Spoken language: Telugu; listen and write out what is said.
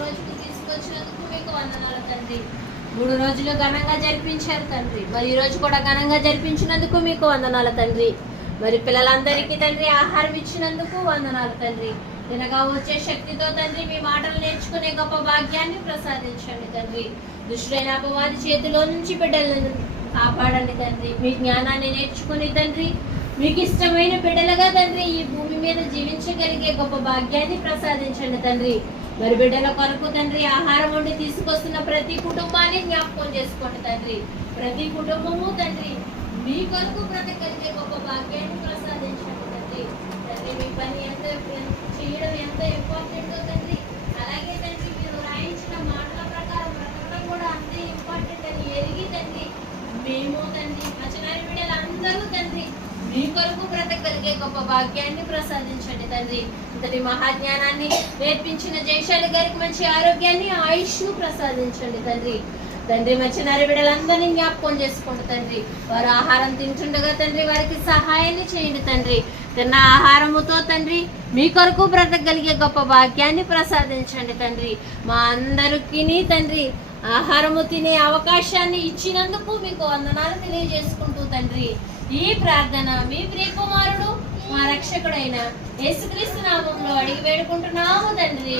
రోజుకు తీసుకొచ్చినందుకు మీకు వందనాలు తండ్రి. మూడు రోజులు ఘనంగా జరిపించారు తండ్రి. మరి ఈ రోజు కూడా ఘనంగా జరిపించినందుకు మీకు వందనాలు తండ్రి. మరి పిల్లలందరికీ తండ్రి ఆహారం ఇచ్చినందుకు వందనాలు తండ్రి. తినగా వచ్చే శక్తితో తండ్రి మీ మాటలు నేర్చుకునే గొప్ప భాగ్యాన్ని ప్రసాదించండి తండ్రి. దుష్టులైన అపవాది చేతిలో నుంచి బిడ్డలను కాపాడండి తండ్రి. మీ జ్ఞానాన్ని నేర్చుకుని తండ్రి మీకు ఇష్టమైన బిడ్డలుగా తండ్రి ఈ భూమి మీద జీవించగలిగే గొప్ప భాగ్యాన్ని ప్రసాదించండి తండ్రి. మరి బిడ్డల కొరకు తండ్రి ఆహారం వండి తీసుకొస్తున్న ప్రతి కుటుంబాన్ని జ్ఞాపకం చేసుకోండి తండ్రి. ప్రతి కుటుంబము తండ్రి మీ కొరకు బ్రతకలిగే గొప్ప భాగ్యాన్ని ప్రసాదించండి తండ్రి. తండ్రి మీ పని ఎంత చేయడం ఎంత ఇంపార్టెంటో తండ్రి అలాగే తండ్రి మీరు రాయించిన మాటల ప్రకారం బ్రతకడం కూడా అంతే ఇంపార్టెంట్ అని ఎరిగి తండ్రి మేము తండ్రి వచనాన్ని బిడ్డలందరూ తండ్రి మీ కొరకు బ్రతకలిగే గొప్ప భాగ్యాన్ని ప్రసాదించండి తండ్రి. ఇంతటి మహాజ్ఞానాన్ని నేర్పించిన జయశాలి గారికి మంచి ఆరోగ్యాన్ని ఆయుష్ ప్రసాదించండి తండ్రి. తండ్రి మంచి బిడ్డలందరినీ జ్ఞాపకం చేసుకోండి తండ్రి. వారు ఆహారం తింటుండగా తండ్రి వారికి సహాయాన్ని చేయండి తండ్రి. తిన్న ఆహారముతో తండ్రి మీ కొరకు బ్రతకగలిగే గొప్ప భాగ్యాన్ని ప్రసాదించండి తండ్రి. మా అందరికీ తండ్రి ఆహారము తినే అవకాశాన్ని ఇచ్చినందుకు మీకు వందనాలు తెలియజేసుకుంటూ తండ్రి. ఈ ప్రార్థన మీ ప్రియకుమారుడు మా రక్షకుడైన యేసుక్రీస్తు నామంలో అడిగి వేడుకుంటున్నాము తండ్రి.